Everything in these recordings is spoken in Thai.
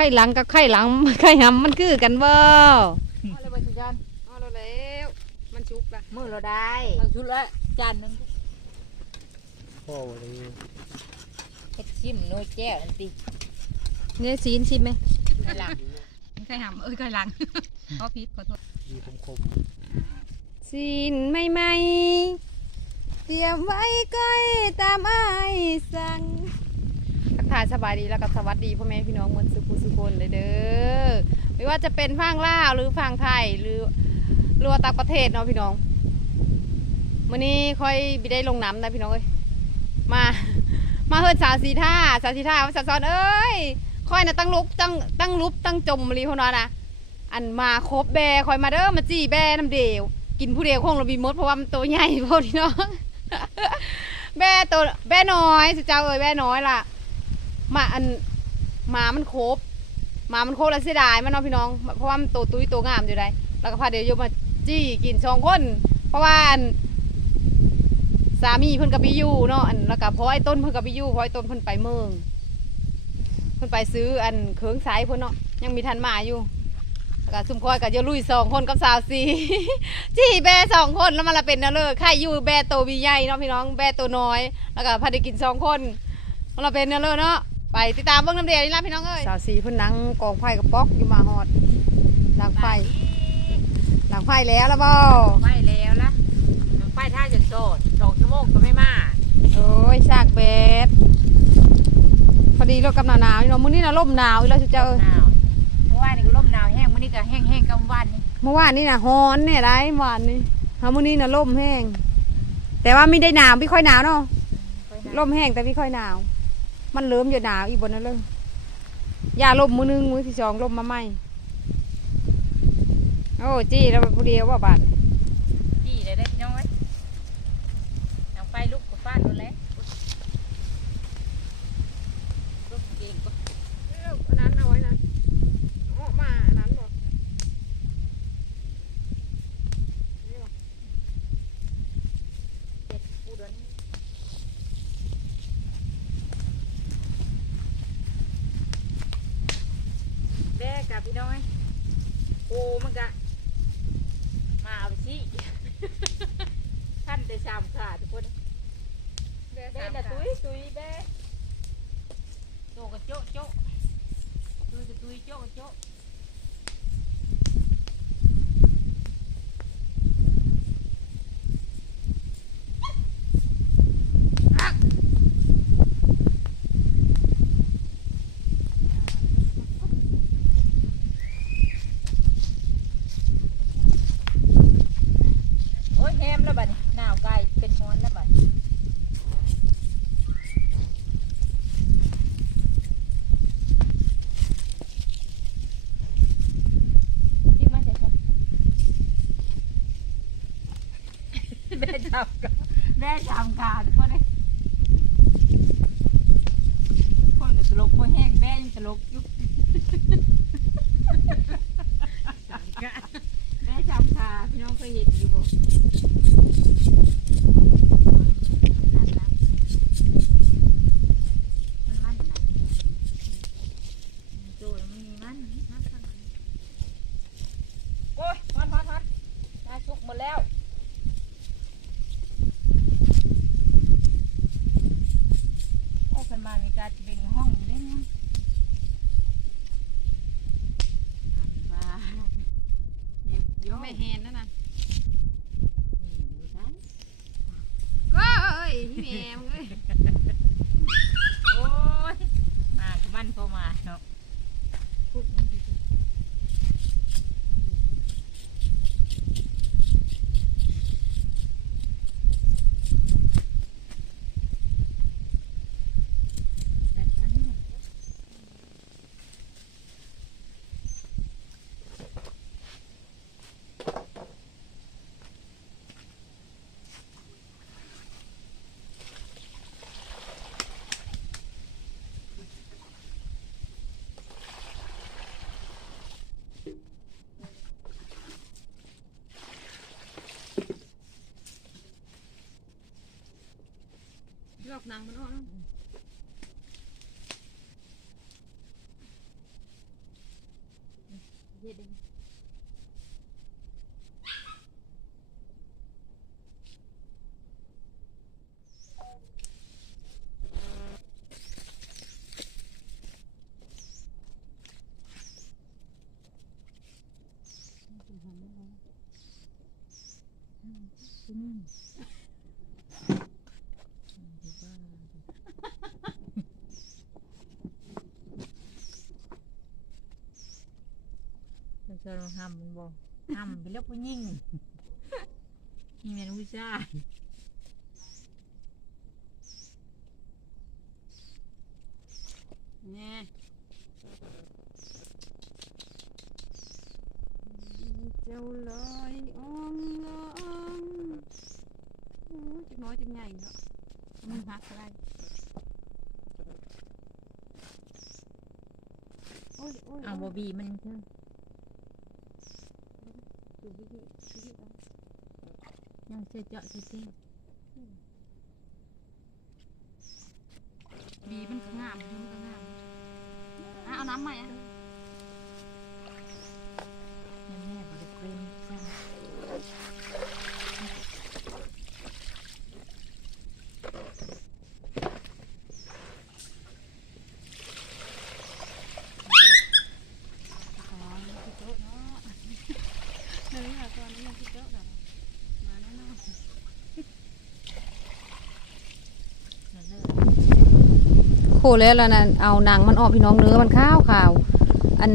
ข่หลังกับไข่หลังไข่หำมันคือกันบ่เอาเลยไปสุจานเอาแล้วมันชุกละมือเราได้เอาชุดละจานหนึงพ่อเลยเฮ็ดชิมโนยแก้วนั่นติเนี่ยซีนชิมไหมในหลังไข่หำเอ้ยไข่หลังขอพิษขอโทษดีคมคมซีนไม่ไม่เตรียมไว้ก้อยตามอ้ายสั่ง ทักทายสบายดีแล้วก็สวัสดีพ่อแม่พี่น้องหมดสุขุสุคนเลยเด้อไม่ว่าจะเป็นฝั่งลาวหรือฝั่งไทยหรือหรือว่าต่างประเทศเนาะพี่น้องมื้อนี้ค่อยบิได้ลงน้ำนะพี่น้องเอ้ยมามาเฮิรนสาวสีท่าสาวสีท่าว่าสาวซ้อนเอ้ยค่อยน่ะตั้งลุกตั้งตั้งลุบตั้งจมรีพวกนั้นะอันมาครบแบรคอยมาเด้อมาจี้แบน้ำเดียวกินผู้เดียวคงเราบีมดเพราะว่ามันตัวใหญ่พวกพี่น้องแบ่ตัวแบ่น้อยสุเจ้าเอ้ยแบ่น้อยล่ะ มาอันหมามันโคบหมามันโครบแล้วเสียดายมันเนาะพี่น้อง เพราะว่ามันตัวตุ้ยตัวงามอยู่ได้แล้วก็พาเดี๋ยวโยมมาจี้กินสองคน เพราะว่าอันสามีเพิ่นกับพี่ยูเนาะอันแล้วก็เพราะไอ้ต้นเพิ่นกับพี่ยู่เพราะไอ้ต้นเพิ่นไปเมืองเพิ่นไปซื้ออันเครื่องใช้เพิ่นเนาะยังมีทันมาอยู่แล้วก็ซุ่มคอยกับเยาลุยสองคนกับสาวสีจี้แบสองคนแล้วมันละเป็นนะเลยไข่ยู่แบร์ตัววีใหญ่เนาะพี่น้องแบร์ตัวน้อย แล้วก็พาได้กินสองคนมันละเป็นนะเลยเนาะ ไปติดตามเบื้องน้ำเดียนี่ละพี่น้องเอ้ยสาวสีเพิ่นนั่งกองไฟกับป๊อกอยู่มาฮอดหลังไฟหลังไฟแล้วแล้วบ่ไปแล้วละไปท่าจนโสดสองชั่วโมงก็ไม่มาโอ้ยซากแบดพอดีรถกำหนาวหนาวนี่เนาะมื้อนี้น่ะลมหนาวอีกแล้วสิเจ้าเอ้ยหนาวเมื่อวานนี่ก็ลมหนาวแห้งมื้อนี้ก็แห้งๆกลางวันนี่เมื่อวานนี่น่ะฮ้อนเนี่ยได้เมื่อวานนี่หามื้อนี้น่ะลมแห้งแต่ว่าไม่ได้หนาวไม่ค่อยหนาวเนาะลมแห้งแต่ไม่ค่อยหนาว มันเริ่มจะหนาวอีกบนนั้นเลยยาลมมือหนึงมือที่สองลมมาไหมโอ้จี้แล้วผู้เดียวว่าบาด จี้เลยได้พี่น้องเอ้ยเอาไปลุกกับฟาดโดนแล้วลุกเก่งก็ อันนั้นเอาไว้นะออกมาอันนั้นบอก ปูเดินแบกกับ พี่น้องเอ้ยโอ้มันกะมาเอาไปสิท่านได้ชามขาทุกคนเดือเบ้น่ะตุ้ยตุ้ยเบ้โจกระโจะโจะตุ้ยกระตุ้ยโจะกระโจะ โอ้ยแฮมแล้วบัดนี้หนาวไกลเป็นฮ้อนแล้วบัด ที่มันจะ แม่ทำกับ แม่ทำกาทุกคนเลยคนก็ตลกโมแห้งแม่ยังตลกยุกแม่ทำกาพี่น้องเคยเห็นอยู่บ่นั่นล่ะมันมันนะโจยมันมีมันมันข้างหลังโอ้ยฮอดฮอดฮอดได้ชุกหมดแล้ว โอ้คนมามีการจะเป็นห้องเล่นนะว่าเดี๋ ยวเดี๋ยวไม่เห็นนั่นน่ะ อยู่นั้น ก็เอ้ยพี่แม่มึงเอ้ย โอ้ยมาคือมันเข้ามาเนาะแต่ฉันเนี่ย ลอกหนังมันออกแล้วเฮ็ดเองจะเจอเราทำมันบอกทำเป็นเรื่องผู้หญิงนี่แม่นผู้ชายแน่เจ้าลอยอ่องลองโอ้ยจักน้อยจักใหญ่เนาะมันหักอะไรโอ้ยโอ้ยเอาบอบีมันเถอะ ดูวิธีวิธีเอายังเจาะเจาะเจ๊ บีมันก็งามมันก็งามอะเอาน้ำใหม่อะ ยังแม่บริเวณจ้า อ๋อนี่คือโต๊ะเนาะเดี๋ยวนี้ค่ะตอนนี้มันคือโต๊ะแบบมาแน่นอน นั่นเลย โค แล้วแล้วนะเอาหนังมันออกพี่น้องเนื้อมันข้าวขาว อัน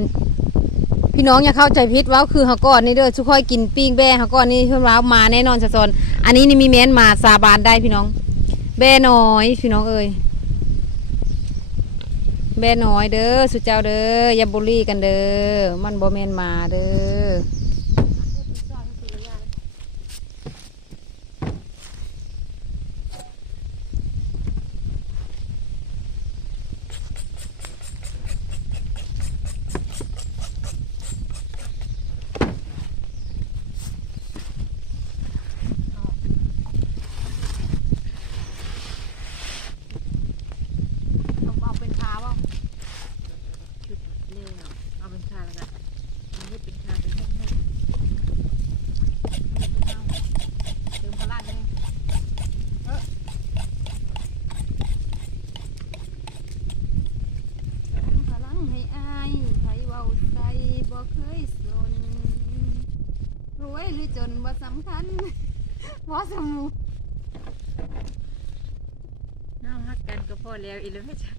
พี่น้องอย่าเข้าใจผิดว่าคือเฮาก่อนนี่เด้อสุค่อยกินปิ้งแบ่เฮาก่อนนี่เพิ่นว่ามาแน่นอนซะซอนอันนี้นี่มีแม้นมาสาบานได้พี่น้อง แบ่น้อยพี่น้องเอ้ยแบ่น้อยเด้อสุเจ้าเด้ออย่าบุลี่กันเด้อมันบ่แม่นมาเด้อ เอาเอาเป็นขาว่า ชุดเร็วเอาเป็นคาแล้วกันมันไม่เป็นคาเป็นแห้ง เติมพลังเลยเออเติมพลังให้อายไผเว้าใส่บ่เคยสน รวยหรือจนบ่สำคัญบ่สมูๆน้าฮักกันก็พอแล้วอีกแล้วไม่ใช่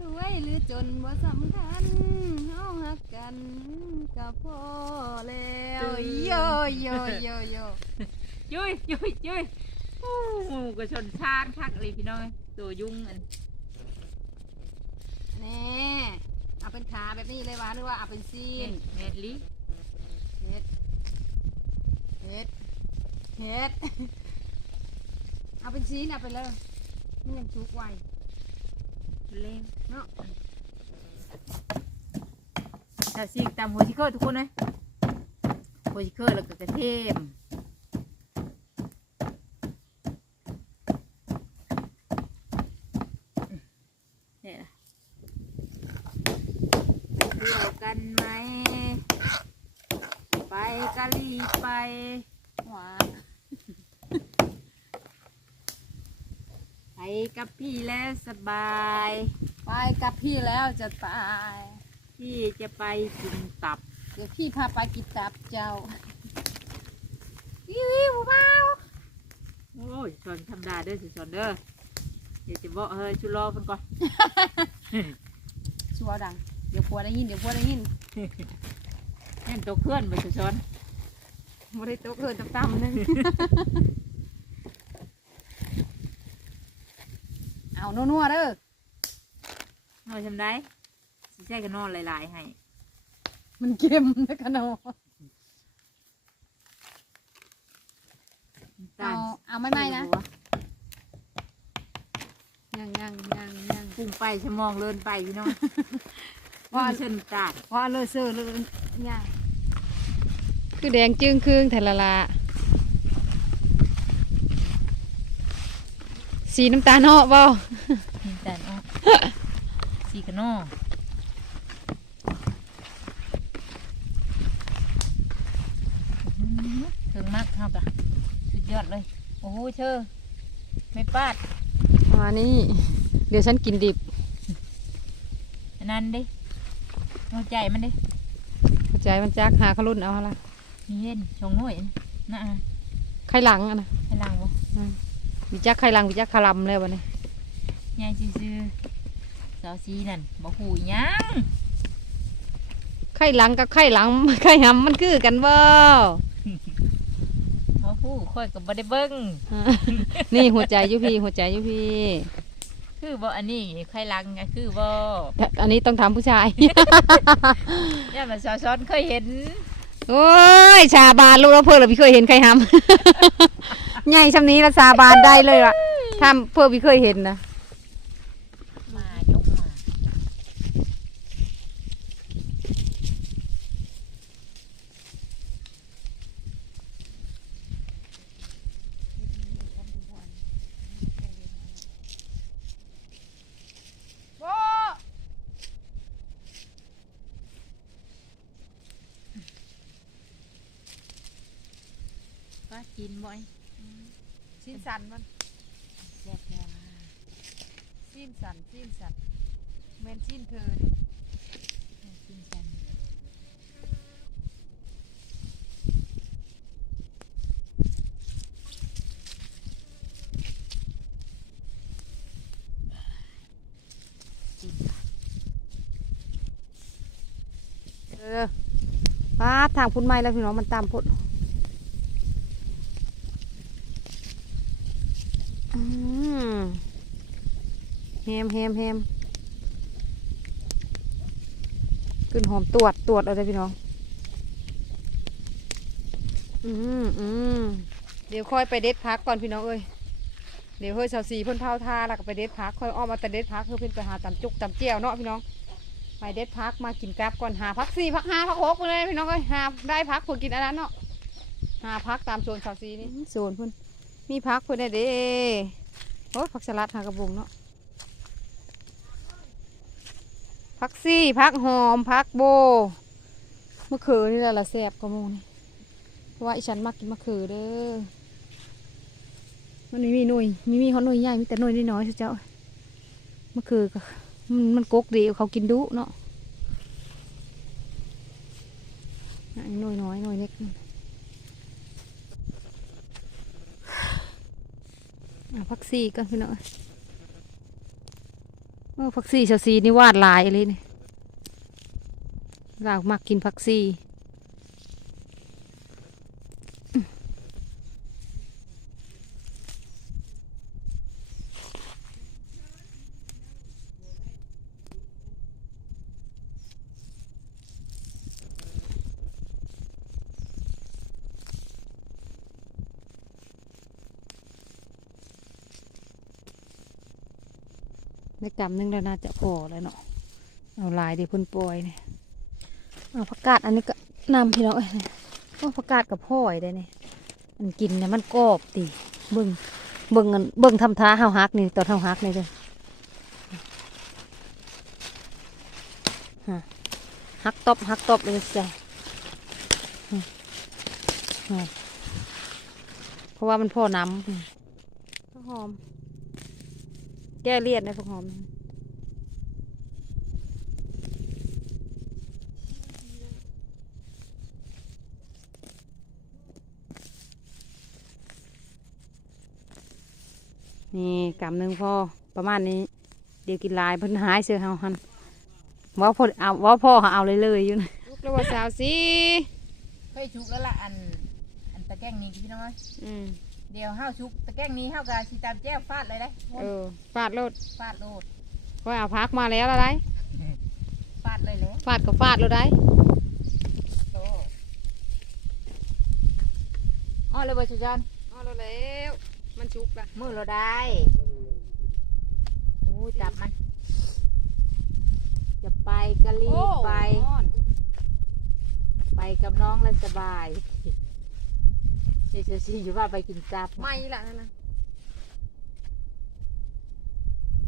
รวยหรือจนบ่สำคัญเฮาฮักกันก็พอแล้วโยโยโยโยยุยยุยยุยโอ้โหกระชนช้างคักเลยพี่น้องตัวยุ่งอันแน่เอาเป็นขาแบบนี้เลยวะหรือว่าเอาเป็นซีเห็นนแมดลิเฮ็ด เฮ็ดเฮ็ด เอาเป็นซีนเอาไปเลยมันยังชุกไวเล่งเนาะแต่สิ่งตามหัวชิคเกอร์ทุกคนเลยหัวชิคเกอร์แล้วก็กระเทียมเนี่ยนะไปเที่ยวกันไหม ไปกะลีไป หวาน ไป กับพี่แล้วสบาย ไปกับพี่แล้วจะตายพี่จะไปกินตับ เดี๋ยวพี่พาไปกินตับเจ้าวิววิวเบาโอ้ยชอนธรรมดาเด้อสิชอนเด้อเดี๋ยวจะบอกเฮ้ยชุรอเพิ่นก่อน ชัวร์ดัง เดี๋ยวพัวได้ยินเดี๋ยวพัวได้ยินแน่นตัวเคลื่อนไปสิชอนไม่ได้โต๊ะเกินต่ำๆนึง เอานัวๆเด้อนอนทำได้สิใช่กันนอนหลายๆให้มันเค็มนะกันเนาะน้ำตาเอาลเอาไม่ไหมนะหัวยังยังยังยังปรุงไปสมองเลินไปพี่น้องว่าว่าเส้นำตาลว่าเลยเซอร์เลยยังคือแดงจึงครึ่งแทละละ สีน้ำตาลเนาะบ่นี่แต่เนาะสีกันนอื้ถึงมากเท่าปะสุดยอดเลย โอ้โหเชอร์ไม่ปาดมานี่เดี๋ยวฉันกินดิบนนั้นดิเอาใจมันดิ หัวใจมันจักหาขรุ่นเอาละมีเห็นชงน้อยอันนะอะไข่หลังอะนะให้ลังบ่ วิจักไข่หลังวิจักคารัมแล้ววันนี้ยายซื่อๆสาวซีนั่นบ่ฮู้หยังไข่หลังกับไข่หลังไข่หำมันคือกันบ่บ่ฮู้ค่อยก็บ่ได้เบิ่งนี่หัวใจอยุพี่หัวใจอยุพี่คือบ่อันนี้ใครลังก็คือบ่แต่อันนี้ต้องถามผู้ชายย่ามาสาวซ้อนเคยเห็นโอ้ยชาบานลูกเราเพื่อเราพี่เคยเห็นใครทำ ใหญ่ชำนี้ละชาบานได้เลยล่ะทำเพื่อพี่เคยเห็นนะมายกมาป้ากินบ่อย ชิ้นสันมันแซ่บแล้วชิ้นสันชิ้นสันเมนชิ้นเธอกินกันเออป้าดทางพุ่นไม้แล้วพี่น้องมันตามพุ่นอืมแฮ มแฮมแฮมขึ้นหอมตรวจตรวจเอาเลยพี่น้อง อืมอืมเดี๋ยวค่อยไปเด็ดพักก่อนพี่น้องเอ้ย เดี๋ยวเฮ้ยสาวสีเพ่นเผาทาแล้วก็ไปเด็ดพักค่อยอ้อมมาแต่เด็ดพักเพื่อเพิ่นไปหาตำจุกตำเจียวเนาะพี่น้อง ไปเด็ดพักมากินกราบก่อนหาพักสี่พักห้าพักหกไปเลยพี่น้องเอ้ยหาได้พักเพื่อกินอันนั้นเนาะ หาพักตามโซนสาวสีนี่โซนเพิ่นมีพักเพิ่นได้เด้โอ้ยผักสลัดหากระบุงเนาะ พักซี่พักหอมพักโบมะเขือนี่แหละละแซ่บกระมูนี่ว่าอีฉันมักกินมะเขือเด้อมันไม่มีหน่วยมีมีเขาหน่วยใหญ่มีแต่หน่วยน้อยๆสิเจ้ามะเขือมันมันกกดีเขากินดุเนาะหน่อยน้อยหน่อยเล็กพักซี่กันพี่น้องเออ พักซีชาซีนี่วาดลายเลยนี่เรามักกินผักซี ในกำนึงแล้วน่าจะพอแล้วเนาะเอาลายเดี๋ยวพ่นปล่อยเนี่ยเอาผักกาดอันนี้ก็นำพี่น้องเอ้ยโอ้ผักกาดกับพ่อยได้เนี่ยมันกินเนี่ยมันกรอบตีเบิ่งเบิ่งอันเบิ่งทำท่าเฮาฮักนี่ตอนเฮาฮักนี่เลยฮะฮักตบฮักตบเลยจ้ะเพราะว่ามันพ่อน้ำหอม แก้เลี่ยนนะพวกหอมนี่กำหนึ่งพอประมาณนี้ เดี๋ยวกินหลายเพิ่นหายเสือเฮาหันว่าพ่อเอาว่าพ่อเขาเอาเลยเลยอยู่นะลูกระว่าสาวสิเคยชุกแล้วล่ะอัน อันตะแกรงนี้พี่น้อยอืม เดี๋ยวห้าวชุกตะแกรงนี้ห้าวกาชีตามแจ้วฟาดเลยได้เออฟาดโลดฟาดโลดก็เอาพักมาแล้วอะไรฟาดเลยแหละฟาดก็ฟาดโลดได้โตอ๋อเลยบ่ชุจันอ๋อโลดแล้วมันจุกละมือเราได้โอ้ยจับมัน จะไปกะลีบไป ไปกับน้องแล้วสบาย เดี๋ยวจะซีอยู่ว่าไปกินจับไม่ละนั่นนะ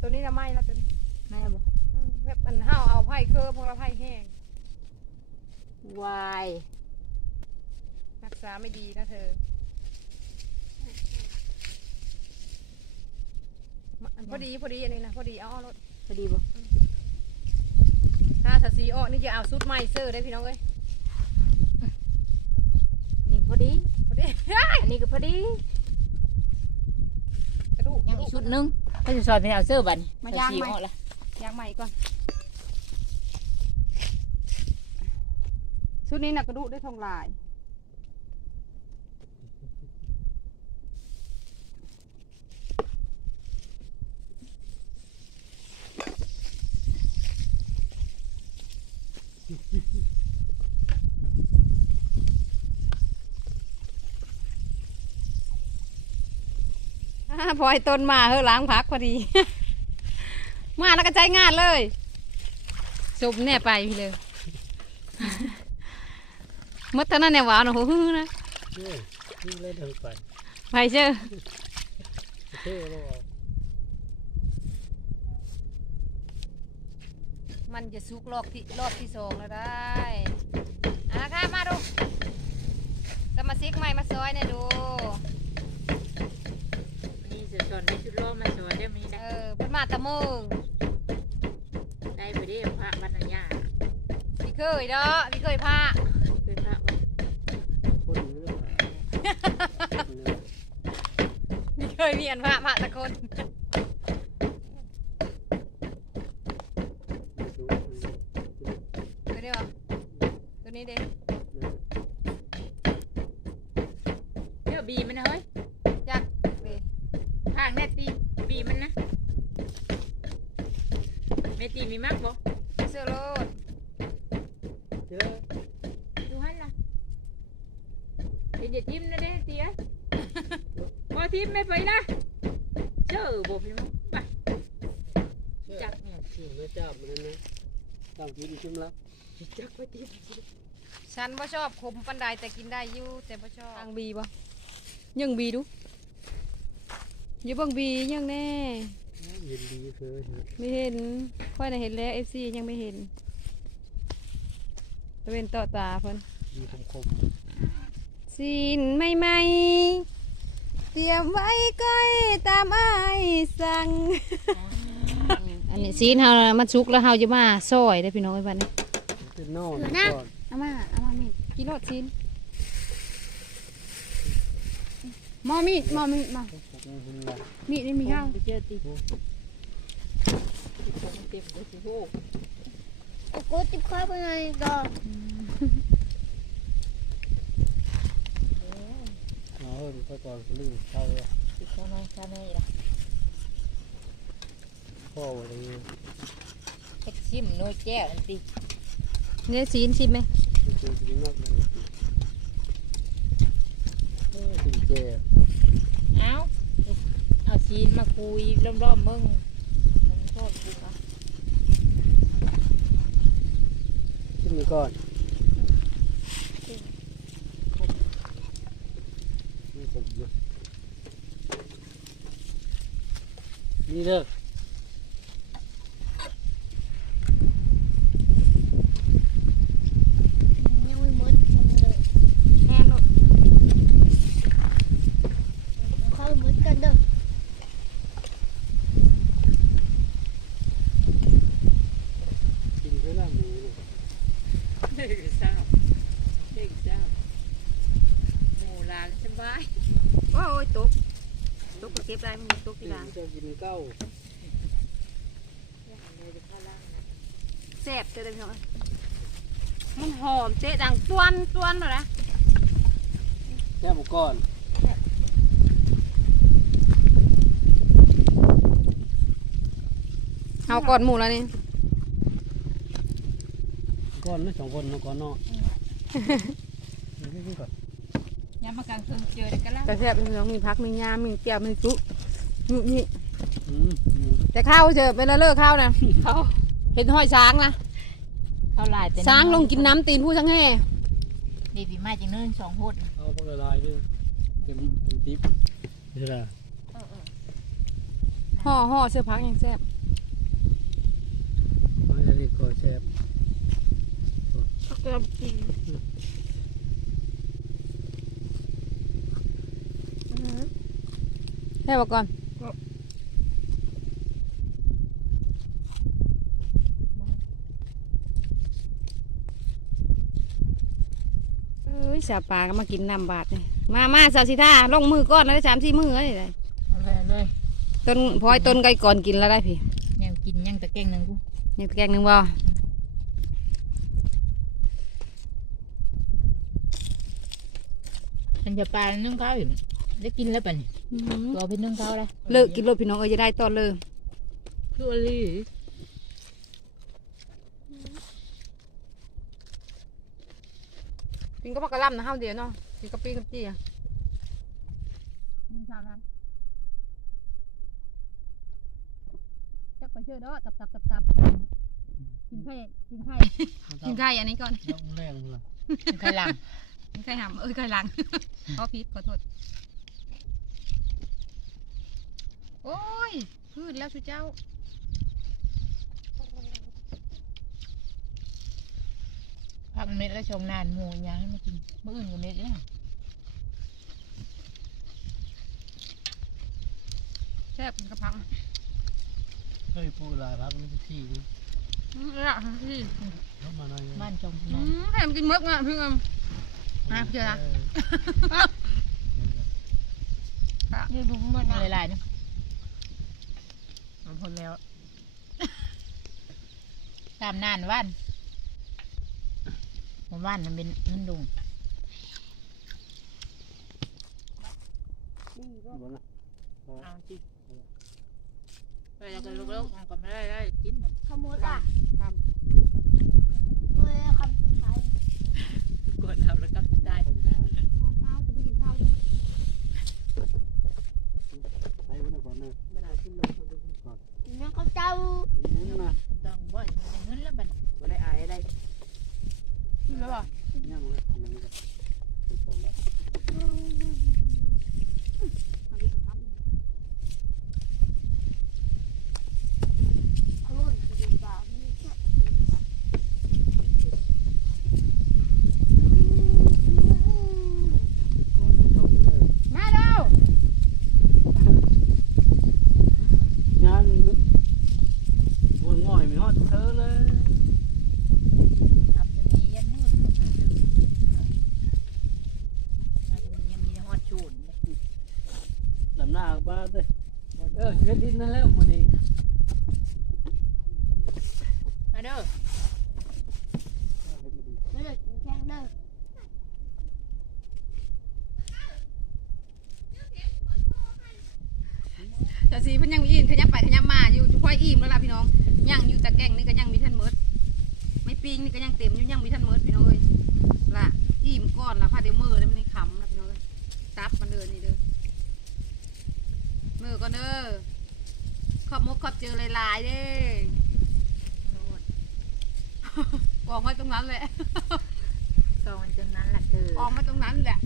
ตัวนี้นะไม่ละตัวนี้แม่บอกอืมแบบมันห้าวเอาไผ่เคอพวกเราไผ่แห้ง วายรักษาไม่ดีนะเธอพอดีพอดีอันนี้นะพอดีเอาเอารถพอดีบ่ถ้าสสีออกนี่จะเอาสุดใหม่เซอร์ได้พี่น้องเอ้ยนี่พอดีพ อดีอันนี้ก็พอดีกระดูกกยัระงดูอีกกชุดหนึงถ้าจะสอนเป็นเอาเสื้อบัดนี้มาใส่ย่างสีไหมออกละยางใหม่ก่อนชุดนี้น่ะกระดูกได้วยทองลาย อ่าพอไอ้ต้นมาเฮ้อล้างพักพอดี มาแล้วก็ใจงานเลยสุบแน่ไปพี่เลยมัดเท่านั้นแน่หวานโอ้โหฮือนะเฮ้ยนี่เล่นทางไปไปเชื่อเท่แล้วเอามันจะซุกรอบที่รอบที่สองแล้วได้อะค่ะมาดูสมาชิกใหม่มาซอยเนี่ยดูนี่จะ สอนในชุดล้อมาสอนได้มีเอนะอเพิ่นมาแตะมึงได้ไปได้พระบรรณาพี่เคยเด้อพี่เคยพาคือพระวันคนเรื่องพี่เคยมีอันพาพาตะคนตัวนี้วะตัวนี้เด้ เดี๋ยวบีมันนะเฮ้ย จักเด้ ทางแน่ตีบีมันนะแม่ตีมีมากบ่ เสื้อโลด เจ้า ดูให้ล่ะเป็นอย่าทิมนะเด้ตีเอ้ยบ่ทิมไม่ไปนะเชื่อบ่พี่มั้งไปจักเนี่ยสิ ไม่จับมันนะตามกินชิมล้วจักไปทิมฉันบ่ชอบขมปันไดแต่กินได้อยู่แต่บ่ชอบทางบีบ่ยังบีดูอยู่บังบียังแน่เย็นดีเคยไม่เห็นค่อยน่ะเห็นแล้ว FC ยังไม่เห็นตะเวนต่อตาเพิ่นดีคมคมสินไม่ไม่เตรียมไว้ก้อยตามไอ้สั่ง อันนี้ซีนเฮาน่ะมันสุกแล้วเฮาจะมาซอยได้อพี่น้องไอ้บัดนี้เป็นนอนก่อนเอามาเอามามีดกินโลดซีนหมอมีดหมอมีดมาผมเห็นละมีดนี่มีข้าวไปเจอตีผมเต็มเลยสิโหกูติดข้าวไปไงก่อนเอาเออไปก่อนลืมเข้าเลยสิข้าวน้อยข้าวน้อยล่ะ พ่อวันนี้เฮ็ดชิมโน้ยแก้วอันติเนี่ยซีนชิมไหมเป็นสิ่งมากเลยเออสิ่งเจ้เอาเอาชีนมาคุยล้อมๆมึงมึงชอบกูอะชิมไปก่อนนี่ผมอยู่นี่เด้อ ยังไม่หมดยังเยอะ แน่นอน ข้าวหมดกันเด้อ กินไปแล้วหมูเนี่ย เด็กสาวเด็กสาวหมูลางสบาย โอ้ยตกตกก็เก็บได้มันตกทีหลัง จะ กินเก้าแซ่บเจอเลยพี่น้องมันหอมเจ๊ดังตวนตวนเลยนะแค่หมูก้อนเอาก่อนหมูแล้วนี่ก้อนนะสองคนนะก้อนเนาะนี่ก่อนยามมากลางคืนเจอเด็กกันแล้วแต่แซ่บพี่น้องมีพักมียามมีเกี่ยวมีจุนี่นี่อืมอืม แต่ข้าวเจอเป็นละเลิกข้าวนะเขาเห็นห้อยช้างนะเขาลายแต่ช้างลงกินน้ำตีนผู้ช้างแห่ดีปีมาจังเนินสองโหดเอาพวกละลายด้วยเต็มเต็มติ๊บนี่แหละห่อห่อเสื้อพักยังแซ่บมันจะรีบก่อแซ่บแซ่บกว่าก่อน ย สาปลาก็มากินน้ำบาดนี่มามาสาวสิท่าลงมือก้อนแล้วได้สามสี่มือเลยได้เอาเลยเอาเลยต้นพลอยต้นไก่ก่อนกินแล้วได้พี่แนวกินยังตะแกงหนึงกูยังตะแกรงหนึ่งบ่มันจะปลานึ่งข้าวอยู่นี่ได้กินแล้วป่ะนี่อื้อหือตัวไปนึ่งข้าวเลยเลิกกินรถพี่น้องเอ้ยจะได้ตอนเลยคืออะไร กินก็พักกระลำนะเฮาเดียวเนาะกินกะปิกับจี้อะจักไปเชื่อเด้อตับตับตับตับกินไข่กินไข่กินไข่อันนี้ก่อนต้องแรงล่ะไข่หลังกินไข่หำเอ้ยไข่หลังขอพิษขอโทษโอ้ยพืชแล้วชูเจ้า พักเม็ดแล้วชงนานหมูยางให้มากินมื่ออื่นกับเม็ดเนี่ยแซ่บกระพังเคยพูดลายพักมันที่นี่อืมเอาละพี่เข้ามาหน่อยบ้านชมอืนานมให้มันกินมึกอะพี่เอิม มาเจอนละเดี๋ยวบุ้มมันหลายๆนึงมันพ้นแล้วตามนานว่าน มันว่านมันเป็นมันดุงบ่นะเอาจิไปแล้วก็ลูกๆมันก็ไม่ได้ได้กินขโมยอะครับ เมื่อคำสุดท้าย กดเอาแล้วก็กินได้ ข้าวจะไปกินข้าวดิ ใช้ไว้ก่อนเนอะ เวลาที่ลงเขาดู นั่นเขาเจ้า นี่นะ ต้องบ่อยเงินแล้วบัด บ่ได้อายได้ กินแล้วเหรอ ยังเลยยังเลยต้องละ เขาลุ่นจะกินเปล่าไม่ใช่ ก่อนต้องเลย มาเด้อ ยังวนง่อยไม่ฮอดเธอเลย ทำจะมียันมืดเข้ามาน่าจะมียังมีฮอดชูน ลำหน้าบ้าเด้เออเฮ็ดดินนั่นแล้วมื้อนี้ มาเด้อ ไม่ได้กินแค่เด้อ แต่สีเพิ่นยังมีอิน ขยับไปขยับมาอยู่ค่อยอิ่มแล้วล่ะพี่น้องย่างอยู่ตะแกรงนี่ก็ยังมีท่านเมิดไม่ปิ้งนี่ก็ยังเต็มอยู่ยังมีท่านเมิดพี่น้องเอ้ยละอิ่มก่อนละพาเดี๋ยวมือแล้วมันนี่ขำละพี่น้องเอ้ยตับมันเดินนี่เด้อมือก่อนเด้อขอบมกขอบเจอหลายๆเด้ออกมาตรงนั้นแหละตอนจังนั้นล่ะเธอออกมาตรงนั้นแหละ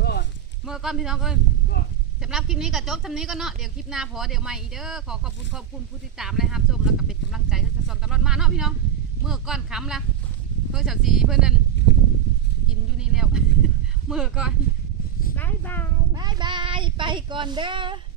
ก็เมื่อก่อนพี่น้องเอ้ยก็สำหรับคลิปนี้ก็จบทำนี้ก็เนาะ เดี๋ยวคลิปหน้าพอเดี๋ยวใหม่อีกเด้อ ขอขอบคุณขอบคุณผู้ติดตามและรับชมแล้วก็เป็นกำลังใจให้สะสมตลอดมาเนาะพี่น้อง เมื่อก่อนค้ำละเพื่อเฉาซีเพื่อนนั่นกินอยู่นี่แล้ว เมื่อก่อนบายบายบายบายไปก่อนเด้อ